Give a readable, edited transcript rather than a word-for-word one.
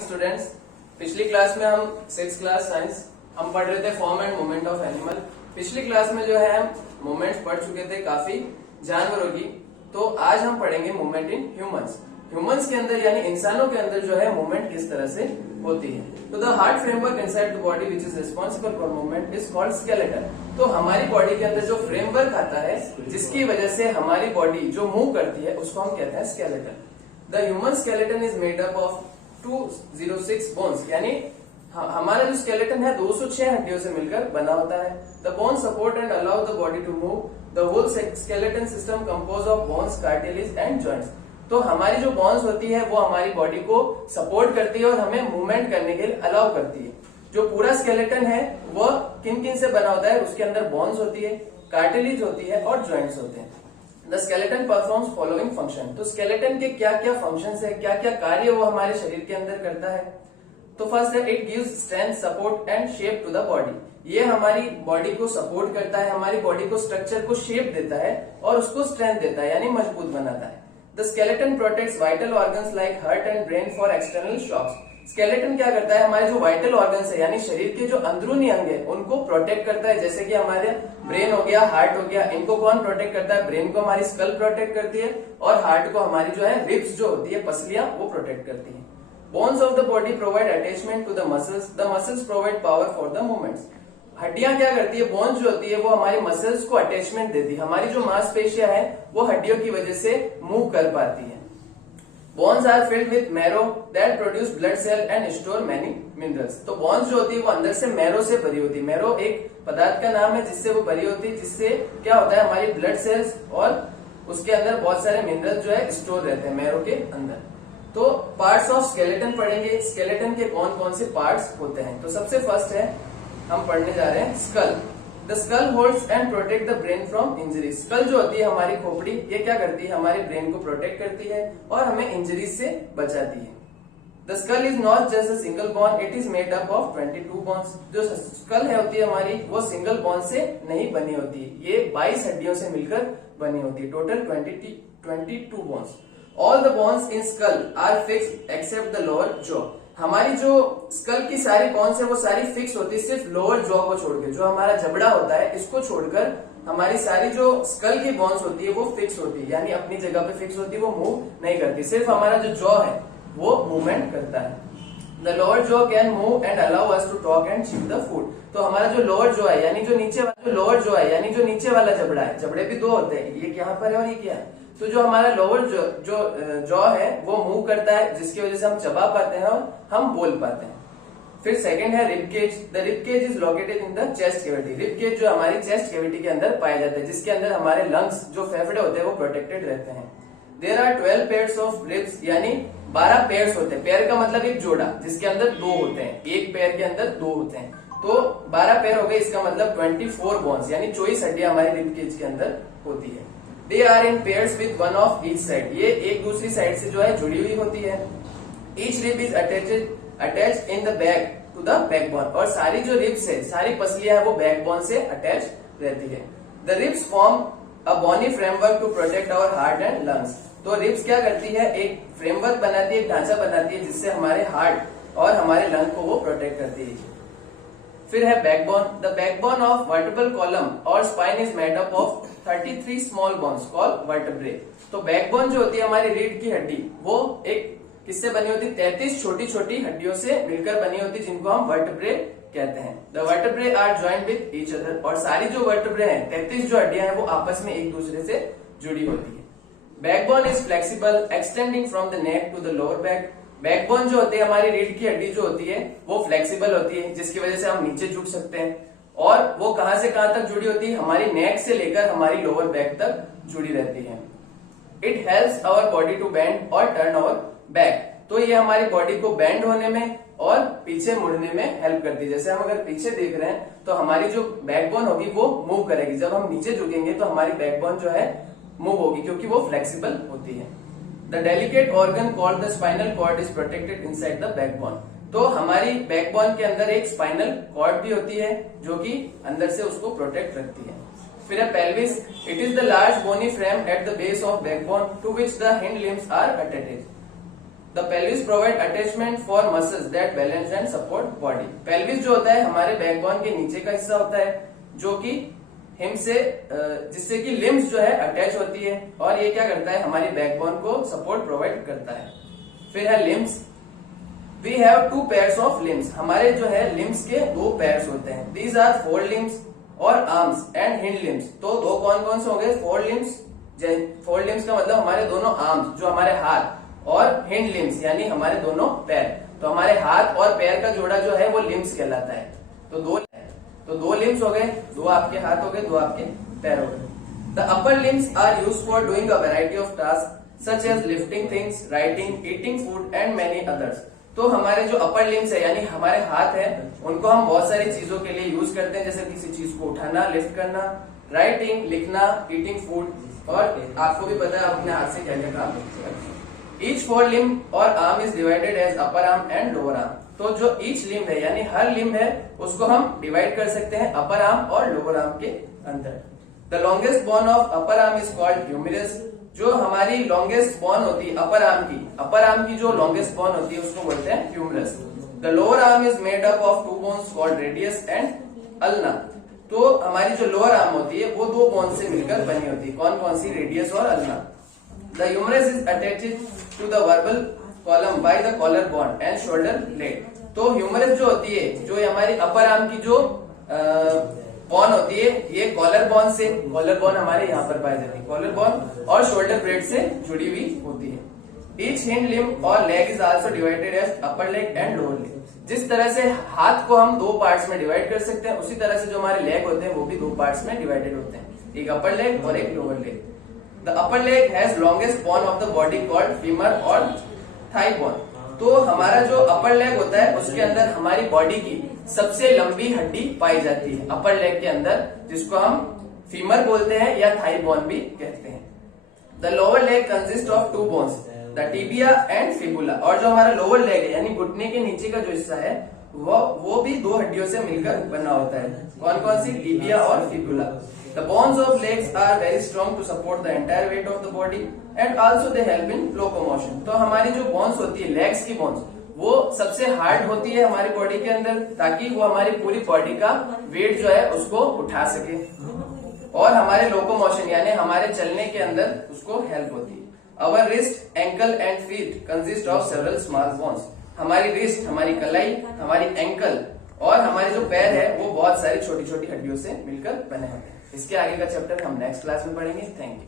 Students, पिछली class में हम 6th क्लास साइंस हम पढ़ रहे the form and movement of animal. पिछली क्लास में जो है हम मूवमेंट्स पढ़ चुके थे काफी जानवरों की। तो आज हम पढ़ेंगे मूवमेंट इन ह्यूमंस। ह्यूमंस के अंदर यानी इंसानों के अंदर जो है मूवमेंट किस तरह से होती है। तो the heart framework inside the body which is responsible for movement is called skeleton. तो हमारी बॉडी के अंदर जो फ्रेमवर्क आता है जिसकी वजह से हमारी बॉडी जो मूव करती है उसको हम कहते हैं skeleton. The human skeleton is made up of 206 bones, यानी हमारा जो स्केलेटन है 206 हड्डियों से मिलकर बना होता है। The bone support and allow the body to move. The whole skeleton system compose of bones, cartilage and joints. तो हमारी जो बोन्स होती है वो हमारी बॉडी को सपोर्ट करती है और हमें मूवमेंट करने के लिए अलाउ करती है। जो पूरा स्केलेटन है वो किन किन से बना होता है, उसके अंदर बोन्स होती है, कार्टिलेज होती है और जॉइंट्स होते हैं। The skeleton performs following function. तो स्केलेटन के क्या क्या फंक्शंस है, क्या क्या कार्य वो हमारे शरीर के अंदर करता है। तो फर्स्ट है it gives strength, support and shape to the body. ये हमारी बॉडी को सपोर्ट करता है, हमारी बॉडी को स्ट्रक्चर को शेप देता है और उसको स्ट्रेंथ देता है यानी मजबूत बनाता है। The skeleton protects vital organs like heart and brain for external shocks. Skeleton क्या करता है, हमारे जो वाइटल ऑर्गन्स है यानी शरीर के जो अंदरूनी अंग है उनको प्रोटेक्ट करता है। जैसे कि हमारे ब्रेन हो गया, हार्ट हो गया, इनको कौन प्रोटेक्ट करता है? ब्रेन को हमारी स्कल प्रोटेक्ट करती है और हार्ट को हमारी जो है रिब्स जो होती है, पसलियां, वो प्रोटेक्ट करती है। Bones of the body provide attachment to the muscles. The muscles provide power for the movements. हड्डियां क्या करती है, बोन्स जो होती है वो हमारी मसल्स को अटैचमेंट देती है। हमारी जो मांसपेशियां है वो हड्डियों की वजह से मूव कर पाती है। Bones are filled with marrow that produce blood cell and store many minerals. तो बोन्स जो होती है वो अंदर से मैरो से भरी होती है। मैरो एक पदार्थ का नाम है जिससे वो भरी होती है, जिससे क्या होता है हमारी ब्लड सेल्स और उसके अंदर बहुत सारे मिनरल्स जो है स्टोर रहते हैं मैरो के अंदर। तो पार्ट्स ऑफ स्केलेटन पढ़ेंगे, स्केलेटन के कौन कौन से पार्ट्स होते हैं। तो सबसे फर्स्ट है हम पढ़ने जा रहे हैं skull. The skull holds and protect the brain from injury. Skull जो होती है हमारी खोपड़ी, ये क्या करती है, हमारे ब्रेन को प्रोटेक्ट करती है और हमें इंजरी से बचाती है। The skull is not just a single bone, it is made up of 22 bones. जो स्कल है होती है हमारी वो सिंगल बोन से नहीं बनी होती है, ये 22 हड्डियों से मिलकर बनी होती है। Total 22 bones. All the bones in skull are fixed except the lower jaw. हमारी जो स्कल की सारी बोन्स है वो सारी फिक्स होती है, सिर्फ लोअर जॉ को छोड़कर। जो हमारा जबड़ा होता है इसको छोड़कर हमारी सारी जो स्कल की बोन्स होती है वो फिक्स होती है, यानी अपनी जगह पे फिक्स होती है, वो मूव नहीं करती। सिर्फ हमारा जो जॉ है वो मूवमेंट करता है। The lower jaw can move and allow us to talk and chew the food. तो हमारा जो लोअर जॉ है यानी जो नीचे वाला, जो लोअर जॉ है यानी जो नीचे वाला जबड़ा है, जबड़े भी दो होते हैं, एक यहाँ पर है और एक क्या है। तो जो हमारा लोअर जॉ है वो मूव करता है, जिसकी वजह से हम चबा पाते हैं और हम बोल पाते हैं। फिर सेकंड है rib cage. The rib cage is located in the chest cavity. Rib cage जो हमारी चेस्ट कैविटी के अंदर पाया जाता है, जिसके अंदर हमारे लंग्स जो फेफड़े होते हैं वो प्रोटेक्टेड रहते हैं। There are 12 pairs of ribs, यानी 12 पेयर्स होते हैं। पेयर का मतलब एक जोड़ा जिसके अंदर दो होते हैं, एक पेयर के अंदर दो होते हैं। तो 12 पेयर हो गए, इसका मतलब 24 बोन्स यानी 24 हड्डियां हमारे रिब केज के अंदर होती है। They are in pairs with one of each side. ये एक दूसरी साइड से जो है जुड़ी हुई होती है। Each rib is attached in the back to the backbone. और सारी जो रिब्स है, सारी पसलियां है वो बैकबोन से अटैच रहती है। The ribs form a bony framework to protect our heart and lungs. तो रिब्स क्या करती है, एक फ्रेमवर्क बनाती है, एक ढांचा बनाती है, जिससे हमारे हार्ट और हमारे लंग को वो प्रोटेक्ट करती है। फिर है backbone. The backbone of vertebral column और spine is made up of 33 small bones called vertebrae. तो बैकबोन जो होती है हमारी रीढ़ की हड्डी, वो एक किससे बनी होती है, 33 छोटी छोटी हड्डियों से मिलकर बनी होती है, जिनको हम वर्टेब्रे कहते हैं। The vertebrae are joint with each other. और सारी जो वर्टेब्रे हैं, 33 जो हड्डियां हैं वो आपस में एक दूसरे से जुड़ी होती है। Backbone is flexible extending from the neck to the lower back. Backbone जो होती है हमारी रीढ़ की हड्डी जो होती है वो फ्लेक्सिबल होती है, जिसकी वजह से हम नीचे झुक सकते हैं। और वो कहां से कहां तक जुड़ी होती है, हमारी नेक से लेकर हमारी लोअर बैक तक जुड़ी रहती है। It helps our body to bend or turn our back. तो ये हमारी बॉडी को बेंड होने में और पीछे मुड़ने में हेल्प करती है। जैसे हम अगर पीछे देख रहे हैं तो हमारी जो बैकबोन होगी वो मूव करेगी, जब हम नीचे झुकेंगे तो हमारी बैकबोन जो है मूव होगी, क्योंकि वो फ्लेक्सिबल होती है। The delicate organ called the spinal cord is protected inside the backbone. तो हमारी बैकबोन के अंदर एक स्पाइनल कॉर्ड भी होती है जो कि अंदर से उसको प्रोटेक्ट रखती है। फिर है pelvis. It is the large bony frame at the base of backbone to which the hind limbs are attached. The pelvis provide attachment for muscles that balance and support body. Pelvis जो होता है हमारे backbone के नीचे का हिस्सा होता है जो कि हिम से जिससे कि लिम्स जो है अटैच होती है और ये क्या करता है हमारी बैकबोन को सपोर्ट प्रोवाइड करता है। फिर है limbs. We have 2 pairs of limbs. हमारे जो है लिम्स के 2 पेयर्स होते हैं। These are fore limbs or arms and hind limbs. तो दो कौन कौन से हो गए? Four limbs. फोर लिम्स का मतलब हमारे दोनों आर्म्स जो हमारे हाथ और हिंड लिम्स यानी हमारे दोनों पैर। तो हमारे हाथ और पैर का जोड़ा जो है वो लिम्स कहलाता है। तो दो लिम्स हो गए, 2 आपके हाथ हो गए, 2 आपके पैर हो गए। The upper limbs are used for doing a variety of task such as lifting things, writing, eating food and many others. तो हमारे जो अपर लिम्स है यानी हमारे हाथ है उनको हम बहुत सारी चीजों के लिए यूज करते हैं, जैसे किसी चीज को उठाना, लिफ्ट करना, राइटिंग, लिखना, ईटिंग फूड, और आपको भी पता है अपने हाथ से क्या क्या काम करते हैं। Each fore limb or arm is divided as upper arm and lower arm. तो जो ईच लिम्ब है यानी हर लिम्ब है उसको हम डिवाइड कर सकते हैं अपर आर्म और लोअर आर्म के अंदर। The longest bone of upper arm is called humerus. जो हमारी लॉन्गेस्ट बोन होती है अपर आर्म की जो लॉन्गेस्ट बोन होती है उसको बोलते हैं humerus. The lower arm is made up of 2 bones called radius and ulna. तो हमारी जो लोअर आर्म होती है वो 2 बोन से मिलकर बनी होती है। कौन कौन सी? रेडियस और ulna. The humerus is attached to the verbal column by the collar bone and shoulder blade. तो ह्यूमरस जो होती है जो हमारी अपर आर्म की जो बोन होती है ये कॉलर बोन से, कॉलर बोन हमारे यहाँ पर पाई जाती है, कॉलर बोन और शोल्डर ब्लेड से जुड़ी हुई होती है। Each hind limb or leg is also divided as upper leg and lower leg. जिस तरह से हाथ को हम 2 पार्ट्स में डिवाइड कर सकते हैं उसी तरह से जो हमारे लेग होते हैं वो भी 2 पार्ट्स में डिवाइडेड होते हैं, एक अपर लेग और एक lower leg. The upper leg has longest bone of the body called femur और थाई बोन। तो हमारा जो अपर लेग होता है उसके अंदर हमारी बॉडी की सबसे लंबी हड्डी पाई जाती है अपर लेग के अंदर, जिसको हम फीमर बोलते हैं या थाई बोन भी कहते हैं। The lower leg consist of 2 bones, the tibia and fibula. और जो हमारा लोअर लेग है यानी घुटने के नीचे का जो हिस्सा है वो भी 2 हड्डियों से मिलकर बना होता है। कौन कौन सी? टिबिया और fibula. The bones of legs are very strong to support the entire weight of the body and also they help in locomotion। तो हमारी जो बोन्स होती है लेग्स की बोन्स वो सबसे हार्ड होती है हमारी बॉडी के अंदर ताकि वो हमारी पूरी बॉडी का वेट जो है उसको उठा सके और हमारे लोकोमोशन यानी हमारे चलने के अंदर उसको हेल्प होती है। Our wrist, ankle and feet consist of several small bones। हमारी रिस्ट, हमारी कलाई, हमारी एंकल और हमारे जो पैर है वो बहुत सारी छोटी छोटी हड्डियों से मिलकर बने होते हैं। इसके आगे का चैप्टर हम नेक्स्ट क्लास में पढ़ेंगे। Thank you.